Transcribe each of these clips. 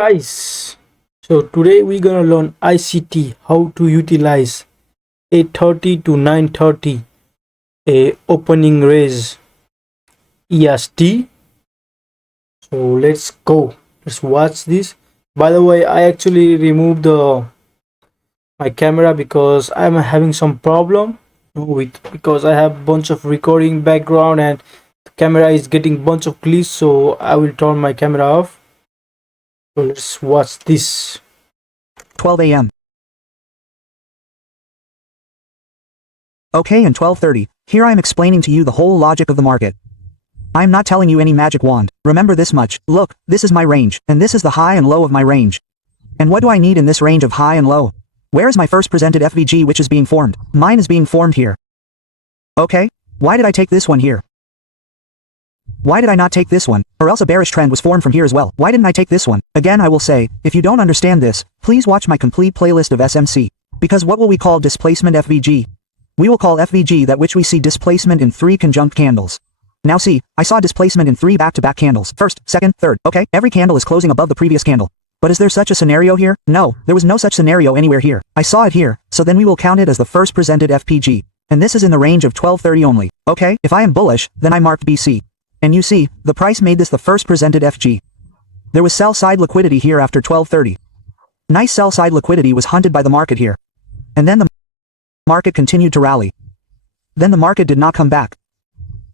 Guys, so today we're gonna learn ICT, how to utilize 8:30 to 9:30 a opening raise EST. So let's go. Let's watch this. By the way, I actually removed my camera because I'm having some problem with because I have bunch of recording background and the camera is getting bunch of glitch, so I will turn my camera off. So let's watch this. 12 a.m. Okay, and 12:30. Here I am explaining to you the whole logic of the market. I am not telling you any magic wand. Remember this much. Look, this is my range, and this is the high and low of my range. And what do I need in this range of high and low? Where is my first presented FVG which is being formed? Mine is being formed here. Okay, why did I take this one here? Why did I not take this one? Or else a bearish trend was formed from here as well. Why didn't I take this one? Again, I will say, if you don't understand this, please watch my complete playlist of SMC. Because what will we call displacement FVG? We will call FVG that which we see displacement in 3 conjunct candles. Now see, I saw displacement in 3 back-to-back candles. First, second, third. Okay, every candle is closing above the previous candle. But is there such a scenario here? No, there was no such scenario anywhere here. I saw it here, so then we will count it as the first presented FPG. And this is in the range of 1230 only. Okay, if I am bullish, then I marked BC. And you see, the price made this the first presented FG. There was sell-side liquidity here after 1230. Nice sell-side liquidity was hunted by the market here. And then the market continued to rally. Then the market did not come back.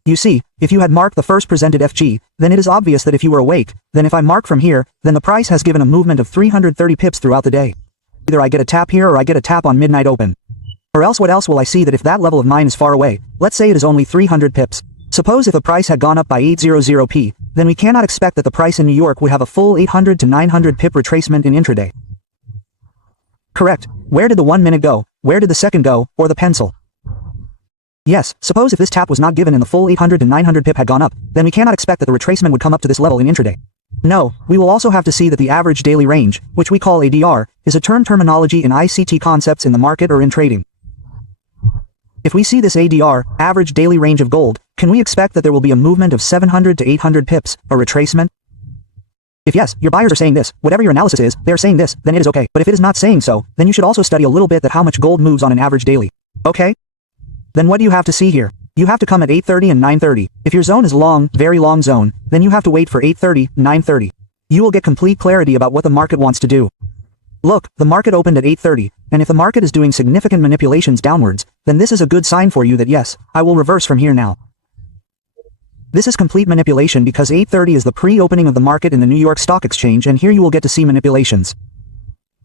You see, if you had marked the first presented FG, then it is obvious that if you were awake, then if I mark from here, then the price has given a movement of 330 pips throughout the day. Either I get a tap here or I get a tap on midnight open. Or else what else will I see that if that level of mine is far away, let's say it is only 300 pips. Suppose if the price had gone up by 800p, then we cannot expect that the price in New York would have a full 800 to 900 pip retracement in intraday. Correct. Where did the 1 minute go? Where did the second go, or the pencil? Yes, suppose if this tap was not given and the full 800 to 900 pip had gone up, then we cannot expect that the retracement would come up to this level in intraday. No, we will also have to see that the average daily range, which we call ADR, is a terminology in ICT concepts in the market or in trading. If we see this ADR, average daily range of gold, can we expect that there will be a movement of 700 to 800 pips, a retracement? If yes, your buyers are saying this, whatever your analysis is, they are saying this, then it is okay. But if it is not saying so, then you should also study a little bit that how much gold moves on an average daily. Okay? Then what do you have to see here? You have to come at 8:30 and 9:30. If your zone is long, very long zone, then you have to wait for 8:30, 9:30. You will get complete clarity about what the market wants to do. Look, the market opened at 8:30, and if the market is doing significant manipulations downwards, then this is a good sign for you that yes, I will reverse from here now. This is complete manipulation because 8:30 is the pre-opening of the market in the New York Stock Exchange, and here you will get to see manipulations.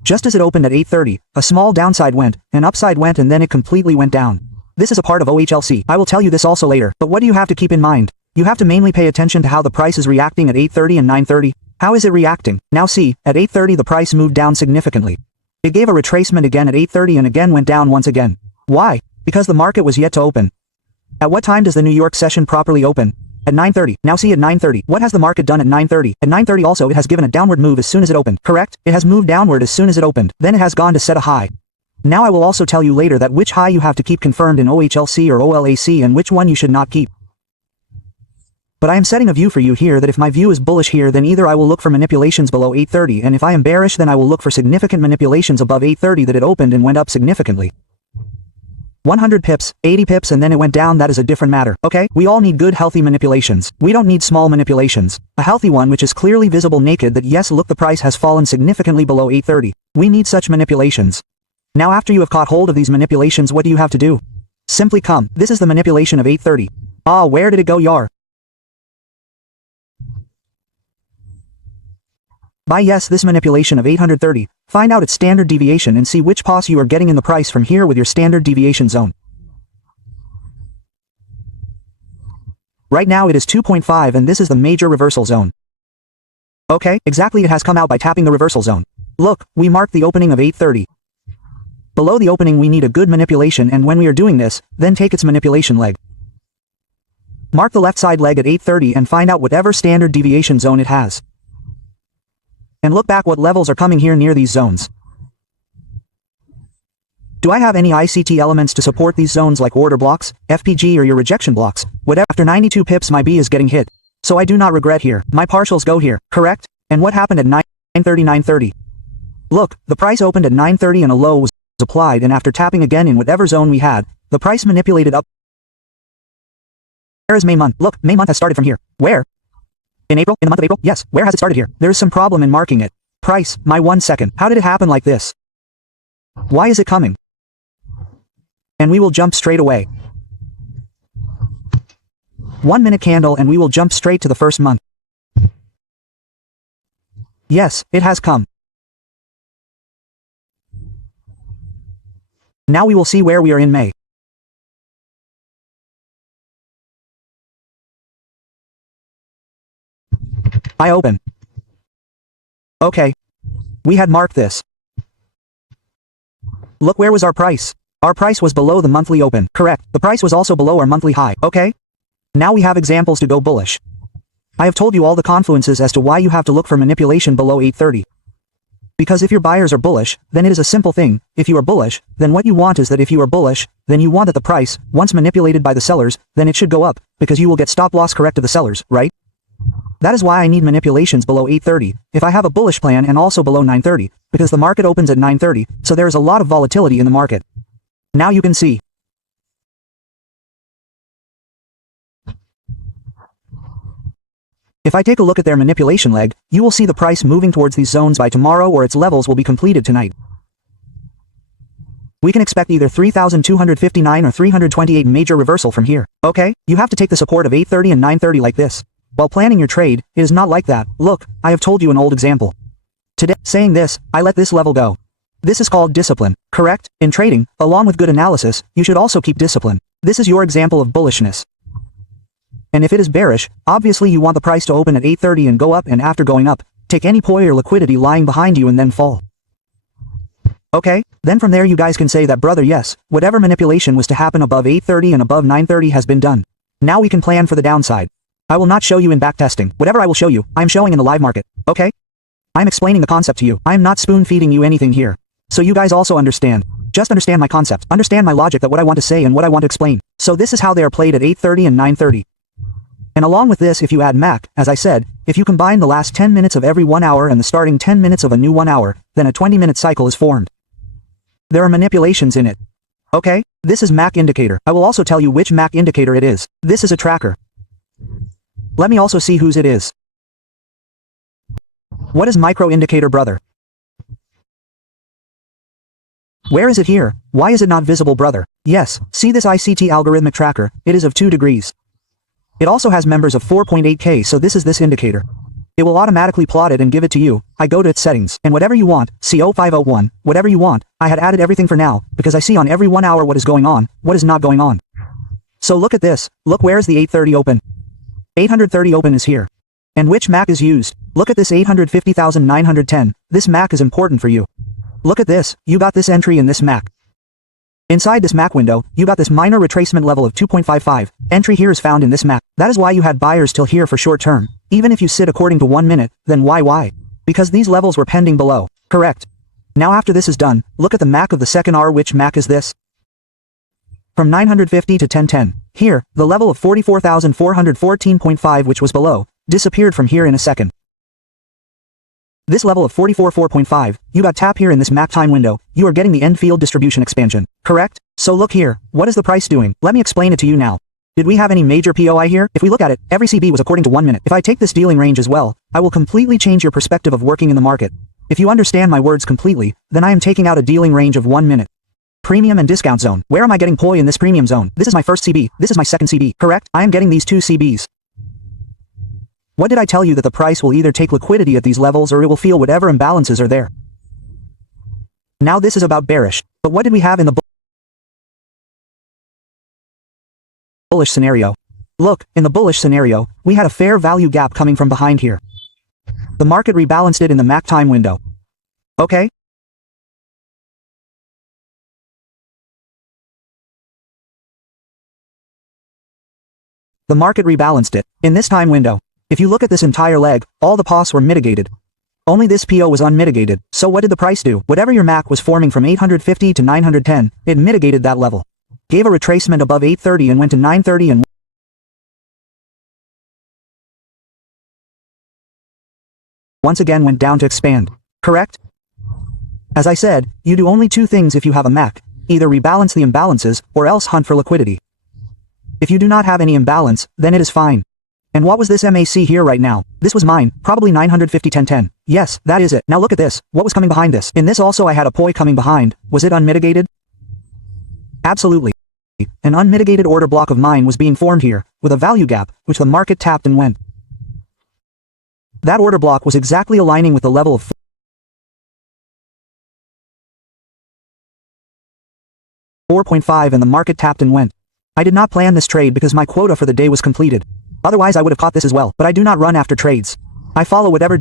Just as it opened at 8:30, a small downside went, an upside went, and then it completely went down. This is a part of OHLC. I will tell you this also later, but what do you have to keep in mind? You have to mainly pay attention to how the price is reacting at 8:30 and 9:30. How is it reacting? Now see, at 8:30 the price moved down significantly. It gave a retracement again at 8:30 and again went down once again. Why? Because the market was yet to open. At what time does the New York session properly open? At 9:30. Now see at 9:30. What has the market done at 9:30? At 9:30 also it has given a downward move as soon as it opened. Correct? It has moved downward as soon as it opened. Then it has gone to set a high. Now I will also tell you later that which high you have to keep confirmed in OHLC or OLAC and which one you should not keep. But I am setting a view for you here that if my view is bullish here, then either I will look for manipulations below 8:30, and if I am bearish then I will look for significant manipulations above 8:30 that it opened and went up significantly. 100 pips, 80 pips, and then it went down, that is a different matter. Okay, we all need good healthy manipulations. We don't need small manipulations. A healthy one which is clearly visible naked that yes, look, the price has fallen significantly below 8:30. We need such manipulations. Now after you have caught hold of these manipulations, what do you have to do? Simply come. This is the manipulation of 8:30. Ah, where did it go, yar? By yes, this manipulation of 830, find out its standard deviation and see which pos you are getting in the price from here with your standard deviation zone. Right now it is 2.5 and this is the major reversal zone. Okay, exactly, it has come out by tapping the reversal zone. Look, we marked the opening of 8:30. Below the opening we need a good manipulation, and when we are doing this, then take its manipulation leg. Mark the left side leg at 8:30 and find out whatever standard deviation zone it has. And look back what levels are coming here near these zones. Do I have any ICT elements to support these zones like order blocks, FPG, or your rejection blocks? Whatever. After 92 pips my B is getting hit. So I do not regret here. My partials go here, correct? And what happened at 9? 9:30, 9:30. Look, the price opened at 9:30 and a low was applied, and after tapping again in whatever zone we had, the price manipulated up. Where is May month? Look, May month has started from here. Where? In April? In the month of April? Yes, where has it started here? There is some problem in marking it. Price, my 1 second. How did it happen like this? Why is it coming? And we will jump straight away. 1 minute candle and we will jump straight to the first month. Yes, it has come. Now we will see where we are in May. I open. Okay. We had marked this. Look, where was our price? Our price was below the monthly open. Correct. The price was also below our monthly high. Okay? Now we have examples to go bullish. I have told you all the confluences as to why you have to look for manipulation below 8:30. Because if your buyers are bullish, then it is a simple thing. If you are bullish, then what you want is that if you are bullish, then you want that the price, once manipulated by the sellers, then it should go up, because you will get stop loss correct to the sellers, right? That is why I need manipulations below 8:30, if I have a bullish plan, and also below 9:30, because the market opens at 9:30, so there is a lot of volatility in the market. Now you can see. If I take a look at their manipulation leg, you will see the price moving towards these zones by tomorrow, or its levels will be completed tonight. We can expect either 3,259 or 328 major reversal from here. Okay, you have to take the support of 8:30 and 9:30 like this. While planning your trade, it is not like that. Look, I have told you an old example. Today, saying this, I let this level go. This is called discipline, correct? In trading, along with good analysis, you should also keep discipline. This is your example of bullishness. And if it is bearish, obviously you want the price to open at 8:30 and go up, and after going up, take any POI or liquidity lying behind you and then fall. Okay, then from there you guys can say that, brother, yes, whatever manipulation was to happen above 8:30 and above 9:30 has been done. Now we can plan for the downside. I will not show you in backtesting. Whatever I will show you, I am showing in the live market, okay? I'm explaining the concept to you. I am not spoon-feeding you anything here. So you guys also understand. Just understand my concept. Understand my logic, that what I want to say and what I want to explain. So this is how they are played at 8:30 and 9:30. And along with this, if you add MAC, as I said, if you combine the last 10 minutes of every 1 hour and the starting 10 minutes of a new 1 hour, then a 20-minute cycle is formed. There are manipulations in it. Okay? This is MAC indicator. I will also tell you which MAC indicator it is. This is a tracker. Let me also see whose it is. What is micro indicator, brother? Where is it here? Why is it not visible, brother? Yes, see this ICT algorithmic tracker, it is of 2 degrees. It also has members of 4.8K, so this is this indicator. It will automatically plot it and give it to you. I go to its settings, and whatever you want, C0501, whatever you want, I had added everything for now, because I see on every 1 hour what is going on, what is not going on. So look at this, look, where is the 8:30 open? 830 open is here. And which MAC is used? Look at this 850,910, this MAC is important for you. Look at this, you got this entry in this MAC. Inside this MAC window, you got this minor retracement level of 2.55, entry here is found in this MAC. That is why you had buyers till here for short term. Even if you sit according to 1 minute, then why? Because these levels were pending below. Correct. Now after this is done, look at the MAC of the second hour. Which MAC is this? From 950 to 1010. Here, the level of 44,414.5, which was below, disappeared from here in a second. This level of 44.4.5, you got tap here in this MAC time window, you are getting the end field distribution expansion, correct? So look here, what is the price doing? Let me explain it to you now. Did we have any major POI here? If we look at it, every CB was according to 1 minute. If I take this dealing range as well, I will completely change your perspective of working in the market. If you understand my words completely, then I am taking out a dealing range of 1 minute. Premium and discount zone. Where am I getting POI in this premium zone? This is my first CB, this is my second CB, correct? I am getting these 2 CBs. What did I tell you? That the price will either take liquidity at these levels or it will feel whatever imbalances are there. Now this is about bearish. But what did we have in the bullish scenario? Look, in the bullish scenario, we had a fair value gap coming from behind here. The market rebalanced it in the MAC time window. Okay? The market rebalanced it in this time window. If you look at this entire leg, all the POS were mitigated. Only this PO was unmitigated. So what did the price do? Whatever your MAC was forming from 850 to 910, it mitigated that level. Gave a retracement above 830 and went to 930 and once again went down to expand. Correct? As I said, you do only two things if you have a Mac. Either rebalance the imbalances, or else hunt for liquidity. If you do not have any imbalance, then it is fine. And what was this MAC here right now? This was mine, probably 950-1010. Yes, that is it. Now look at this. What was coming behind this? In this also I had a POI coming behind. Was it unmitigated? Absolutely. An unmitigated order block of mine was being formed here, with a value gap, which the market tapped and went. That order block was exactly aligning with the level of 4.5 and the market tapped and went. I did not plan this trade because my quota for the day was completed. Otherwise I would have caught this as well, but I do not run after trades. I follow whatever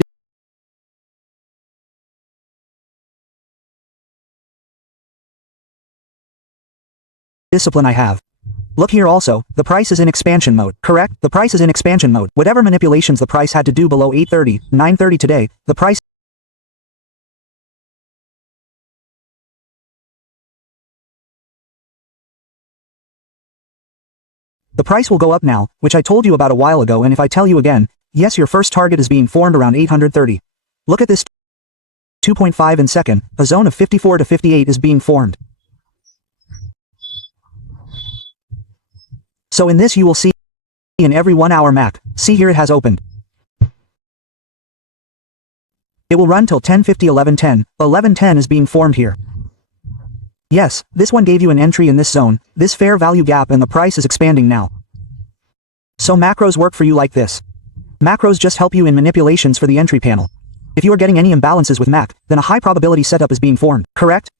discipline I have. Look here also, the price is in expansion mode, correct? The price is in expansion mode. Whatever manipulations the price had to do below 830, 930 today, the price will go up now, which I told you about a while ago, and if I tell you again, yes, your first target is being formed around 830. Look at this 2.5 in second, a zone of 54 to 58 is being formed. So in this you will see in every 1 hour MAC, see here it has opened. It will run till 10:50 11:10, 11:10 is being formed here. Yes, this one gave you an entry in this zone, this fair value gap, and the price is expanding now. So macros work for you like this. Macros just help you in manipulations for the entry panel. If you are getting any imbalances with MAC, then a high probability setup is being formed, correct?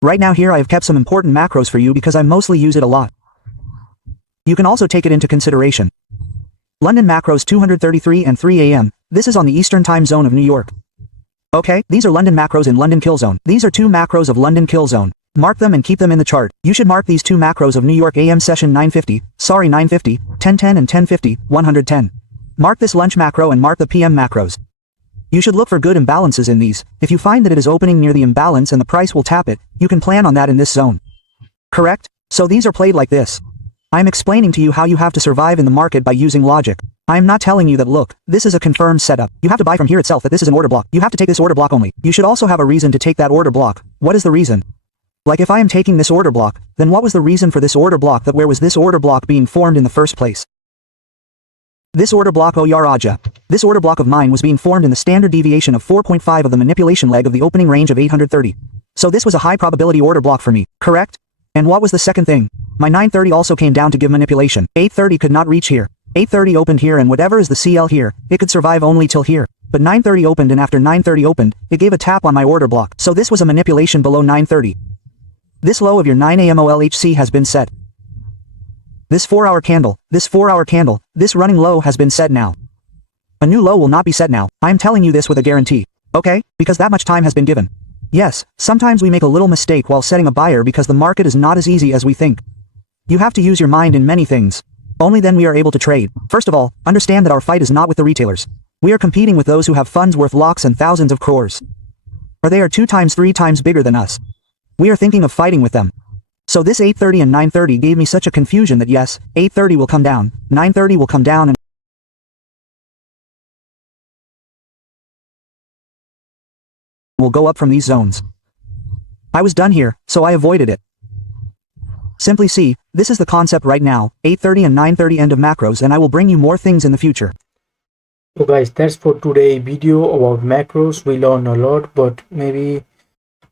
Right now here I have kept some important macros for you because I mostly use it a lot. You can also take it into consideration. London macros 2:33 and 3 a.m. This is on the Eastern time zone of New York. Okay, these are London macros in London kill zone. These are two macros of London kill zone. Mark them and keep them in the chart. You should mark these two macros of New York AM session 950, 1010 and 1050, 110. Mark this lunch macro and mark the PM macros. You should look for good imbalances in these. If you find that it is opening near the imbalance and the price will tap it, you can plan on that in this zone. Correct? So these are played like this. I am explaining to you how you have to survive in the market by using logic. I am not telling you that look, this is a confirmed setup. You have to buy from here itself that this is an order block. You have to take this order block only. You should also have a reason to take that order block. What is the reason? Like if I am taking this order block, then what was the reason for this order block, that where was this order block being formed in the first place? This order block Oyaraja. This order block of mine was being formed in the standard deviation of 4.5 of the manipulation leg of the opening range of 830. So this was a high probability order block for me, correct? And what was the second thing? My 930 also came down to give manipulation. 830 could not reach here. 830 opened here, and whatever is the CL here, it could survive only till here. But 930 opened, and after 930 opened, it gave a tap on my order block. So this was a manipulation below 930. This low of your 9 AM OLHC has been set. This 4-hour candle, this running low has been set now. A new low will not be set now. I am telling you this with a guarantee. Okay? Because that much time has been given. Yes, sometimes we make a little mistake while setting a buyer because the market is not as easy as we think. You have to use your mind in many things. Only then we are able to trade. First of all, understand that our fight is not with the retailers. We are competing with those who have funds worth lakhs and thousands of crores. Or they are 2 times 3 times bigger than us. We are thinking of fighting with them. So this 830 and 930 gave me such a confusion that yes, 830 will come down, 930 will come down, and will go up from these zones. I was done here, so I avoided it. Simply see, this is the concept right now, 830 and 930 end of macros, and I will bring you more things in the future. So guys, that's for today video about macros. We learned a lot, but maybe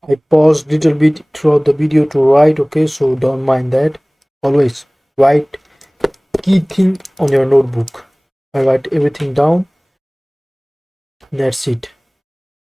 I paused a little bit throughout the video to write, okay, so don't mind that. Always write key thing on your notebook. I write everything down. That's it.